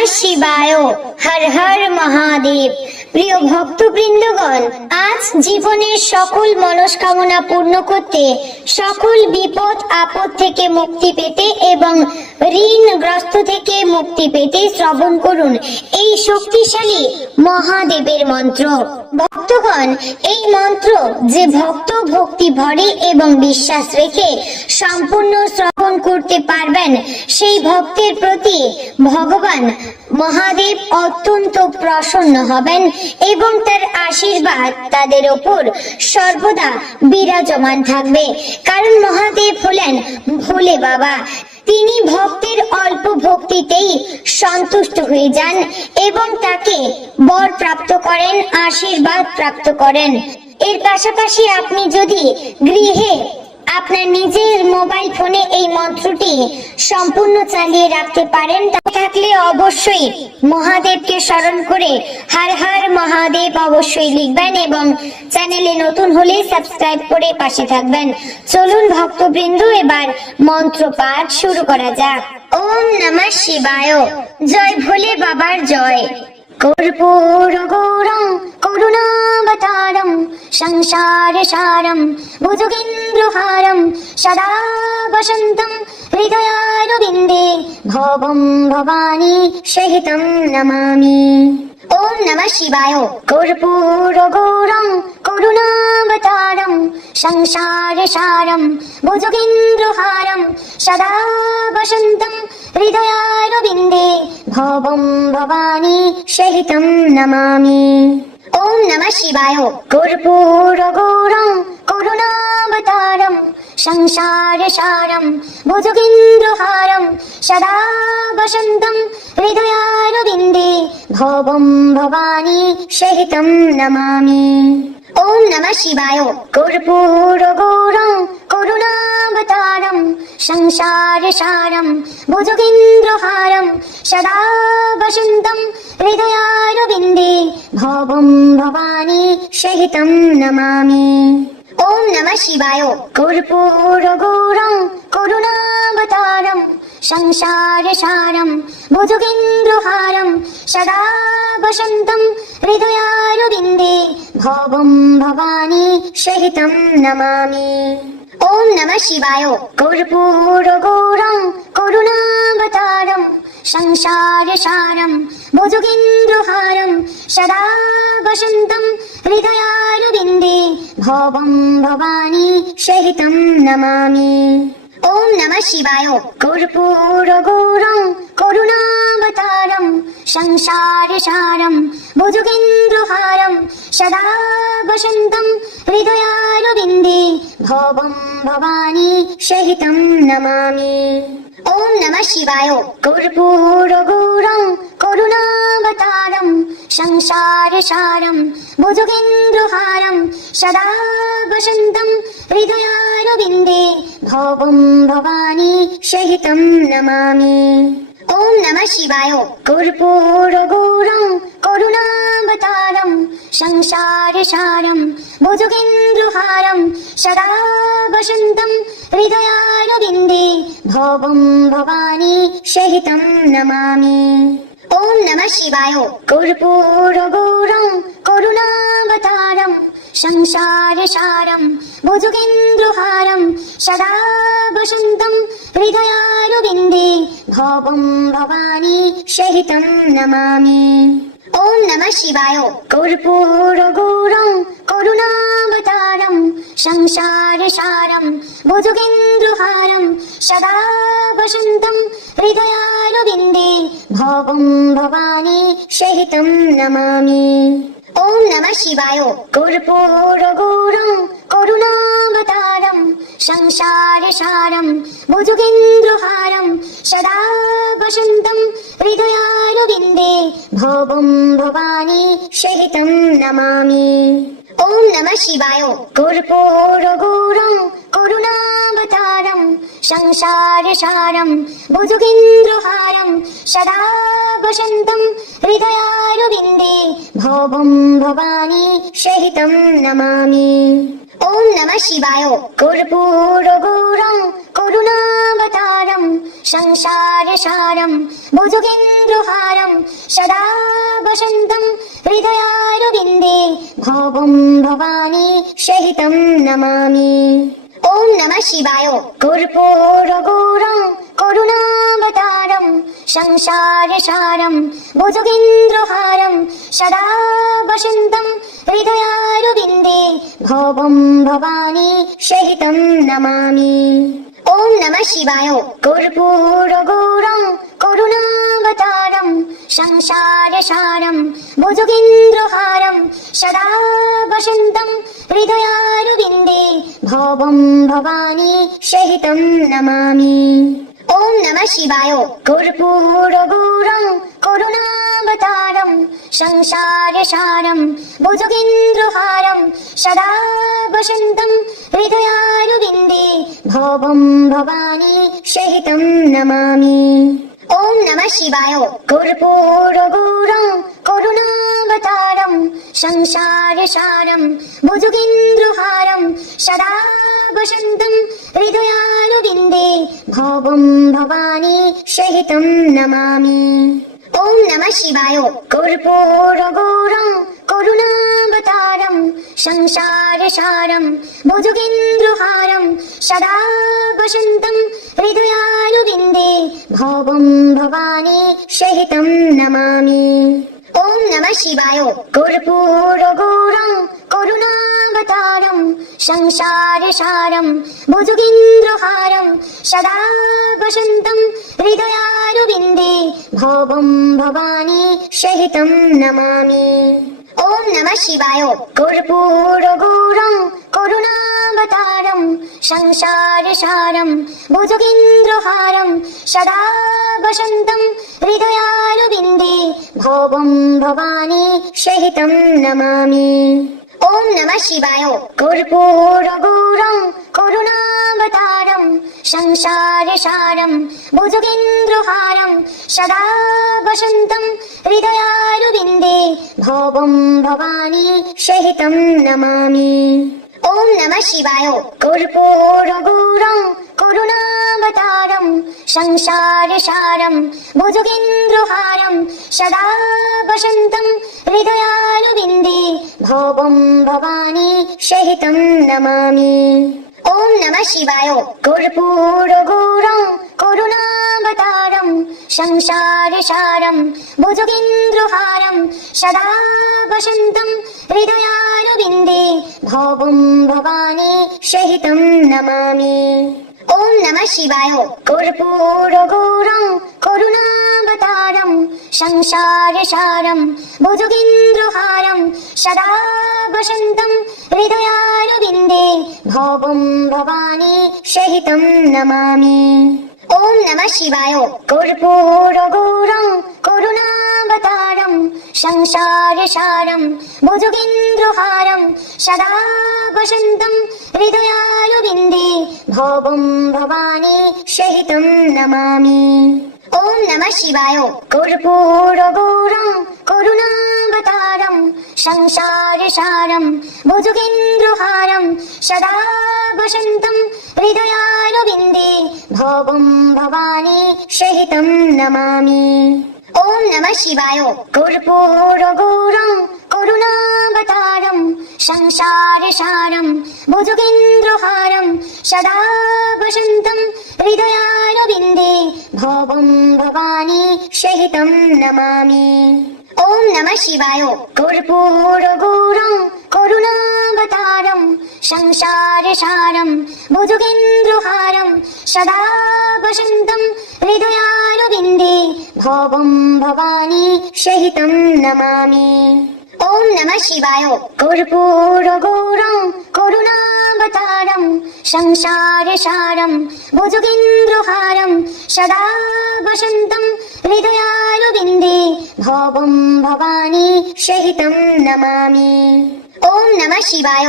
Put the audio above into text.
নমঃ শিবায়। হর হর মহাদেব। প্রিয় ভক্তবৃন্দগণ, আজ জীবনের সকল মনস্কামনা পূর্ণ করতে, সকল বিপদ আপদ থেকে মুক্তি পেতে এবং ঋণগ্রস্ত থেকে মুক্তি পেতে শ্রবণ করুন এই শক্তিশালী মহাদেবের মন্ত্র। ভক্তগণ, এই মন্ত্র যে ভক্ত ভক্তি ভরে এবং বিশ্বাস রেখে সম্পূর্ণ শ্রবণ করতে পারবেন, সেই ভক্তের প্রতি ভগবান মহাদেব অত্যন্ত প্রসন্ন হবেন এবং তার আশীর্বাদ তাদের ওপর সর্বদা বিরাজমান থাকবে। কারণ মহাদেব হলেন ভোলে বাবা। তিনি ভক্তের অল্প ভক্তিতেই সন্তুষ্ট হয়ে যান এবং তাকে বর প্রাপ্ত করেন, আশীর্বাদ প্রাপ্ত করেন। এর পাশাপাশি আপনি যদি গৃহে আপনার নিজের মোবাইল ফোনে এই মন্ত্রটি সম্পূর্ণ চালিয়ে রাখতে পারেন, থাকলে অবশ্যই মহাদেবকে স্মরণ করে হর হর মহাদেব অবশ্যই লিখবেন এবং চ্যানেলে নতুন হলে সাবস্ক্রাইব করে পাশে থাকবেন। চলুন ভক্তবৃন্দ, এবার মন্ত্র পাঠ শুরু করা যাক। ওম নমঃ শিবায়। জয় ভোলে বাবার জয়। কর্পূর গৌরং করুণাবতারম সংসার সারম ভুজগেন্দ্রহারম সদা বসন্তম হৃদয়ারবিন্দে ভবম ভবানী সহিতম নমামি। ওম নমঃ শিবায়। কর্পূর গৌরং করুণাবতারম সংসার সারম ভুজগেন্দ্রহারম সদা বসন্তম হৃদয়ারবিন্দে ভবম ভবানী সহিতম নমামি। ওম নমঃ শিবায়। কর্পূর গৌরং করুণাবতারম সংসার সারম ভুজগেন্দ্রহারম সদা বসন্তম হৃদয়ারবিন্দে ভবম ভবানী সহিতম নমামি। ওম নমঃ শিবায়। কর্পূর গৌরং করুণাবতারম সংসার সারম ভুজগেন্দ্রহারম সদা বসন্তম হৃদয়ারবিন্দে ভবম ভবানী সহিতম নমামি। ওম নমঃ শিবায়। কর্পূর গৌরং করুণাবতারম সংসার সারম ভুজগেন্দ্রহারম সদা বসন্তম হৃদয়ারবিন্দে ভবম ভবানী সহিতম নমামি। ওম নমঃ শিবায়। কর্পূর গৌরং করুণাবতারম সংসার সারম ভুজগেন্দ্রহারম সদা বসন্তম হৃদয়ারবিন্দে ভবম ভবানী সহিতম নমামি। ওম নমঃ শিবায়। কর্পূর গৌরং করুণাবতারম সংসার সারম ভুজগেন্দ্রহারম সদা বসন্তম হৃদয়ারবিন্দে ভবম ভবানী সহিতম নমামি। ওম নমঃ শিবায়। কর্পূর গৌরং করুণাবতারম সংসার সারম ভুজগেন্দ্রহারম সদা বসন্তম হৃদয়ারবিন্দে ভবম ভবানী সহিতম নমামি। ওম নমঃ শিবায়। কর্পূর গৌরং করুণাবতারম সংসার সারম ভুজগেন্দ্রহারম সদা বসন্তম হৃদয়ারবিন্দে ভবম ভবানী সহিতম নমামি। ওম নমঃ শিবায়। কর্পূর গৌরং করুণাবতারম সংসার সারম ভুজগেন্দ্রহারম সদা বসন্তম হৃদয়ারবিন্দে ভবম ভবানী সহিতম নমামি। ওম নমঃ শিবায়। কর্পূর গৌরং করুণাবতারম সংসার সারম ভুজগেন্দ্রহারম সদা বসন্তম হৃদয়ারবিন্দে ভবম ভবানী সহিতম নমামি। ওম নমঃ শিবায়। কর্পূর গৌরং করুণাবতারম সংসার সারম ভুজগেন্দ্রহারম সদা বসন্তম হৃদয়ারবিন্দে ভবম ভবানী সহিতম নমামি। ওম নমঃ শিবায়। কর্পূর গৌরং করুণাবতারম সংসার সারম ভুজগেন্দ্রহারম সদা বসন্তম হৃদয়ারবিন্দে ভবম ভবানী সহিতম নমামি। ওম নমঃ শিবায়। কর্পূর গৌরং করুণাবতারম সংসার সারম ভুজগেন্দ্রহারম সদা বসন্তম হৃদয়ারবিন্দে ভবম ভবানী সহিতম নমামি। ওম নমঃ শিবায়। কর্পূর গৌরং করুণাবতারম সংসার সারম ভুজগেন্দ্রহারম সদা বসন্তম হৃদয়ারবিন্দে ভবম ভবানী সহিতম নমামি। ওম নমঃ শিবায়। কর্পূর গৌরং করুণাবতারম সংসার সারম ভুজগেন্দ্রহারম সদা বসন্তম হৃদয়ারবিন্দে ভবম ভবানী সহিতম নমামি। ওম নমঃ শিবায়। কর্পূর গৌরং করুণাবতারম সংসার সারম ভুজগেন্দ্রহারম সদা বসন্তম হৃদয়ারবিন্দে ভবম ভবানী সহিতম নমামি। ওম নমঃ শিবায়। কর্পূর গৌরং করুণাবতারম সংসার সারম ভুজগেন্দ্রহারম সদা বসন্তম হৃদয়ারবিন্দে ভবম ভবানী সহিতম নমামি। ওম নমঃ শিবায়। কর্পূর গৌরং করুণাবতারম সংসার সারম ভুজগেন্দ্রহারম সদা বসন্তম হৃদয়ারবিন্দে ভবম ভবানী সহিতম নমামি। ওম নমঃ শিবায়। কর্পূর গৌরং করুণাবতারম সংসার সারম ভুজগেন্দ্রহারম সদা বসন্তম হৃদয়ারবিন্দে ভবম ভবানী সহিতম নমামি। ওম নমঃ শিবায়। কর্পূর গৌরং করুণাবতারম সংসার সারম ভুজগেন্দ্রহারম সদা বসন্তম হৃদয়ারবিন্দে ভবম ভবানী সহিতম নমামি। ওম নমঃ শিবায়। কর্পূর গৌরং করুণাবতারম সংসার সারম ভুজগেন্দ্রহারম সদা বসন্তম হৃদয়ারবিন্দে ভবম ভবানী সহিতম নমামি। ওম নমঃ শিবায়। কর্পূর গৌরং করুণাবতারম সংসার সারম ভুজগেন্দ্রহারম সদা বসন্তম হৃদয়ারবিন্দে ভবম ভবানী সহিতম নমামি। ওম নমঃ শিবায়। কর্পূর গৌরং করুণাবতারম সংসার সারম ভুজগেন্দ্রহারম সদা বসন্তম হৃদয়ারবিন্দে ভবম ভবানী সহিতম নমামি। ওম নমঃ শিবায়। কর্পূর গৌরং করুণাবতারম সংসার সারম ভুজগেন্দ্রহারম সদা বসন্তম হৃদয়ারবিন্দে ভবম ভবানী সহিতম নমামি। ওম নমঃ শিবায়। কর্পূর গৌরং করুণাবতারম সংসার সারম ভুজগেন্দ্রহারম সদা বসন্তম হৃদয়ারবিন্দে ভবম ভবানী সহিতম নমামি। ওম নমঃ শিবায়। কর্পূর গৌরং করুণাবতারম সংসার সারম ভুজগেন্দ্রহারম সদা বসন্তম হৃদয়ারবিন্দে ভবম ভবানী সহিতম নমামি। ওম নমঃ শিবায়। কর্পূর গৌরং করুণাবতারম সংসার সারম ভুজগেন্দ্রহারম সদা বসন্তম হৃদয়ারবিন্দে ভবম ভবানী সহিতম নমামি। ওম নমঃ শিবায়। কর্পূর গৌরং করুণাবতারম সংসার সারম ভুজগেন্দ্রহারম সদা বসন্তম হৃদয়ারবিন্দে ভবম ভবানী সহিতম নমামি। ওম নমঃ শিবায়। কর্পূর গৌরং করুণাবতারম সংসার সারম ভুজগেন্দ্রহারম সদা বসন্তম হৃদয়ারবিন্দে ভবম ভবানী সহিতম নমামি। ওম নমঃ শিবায়।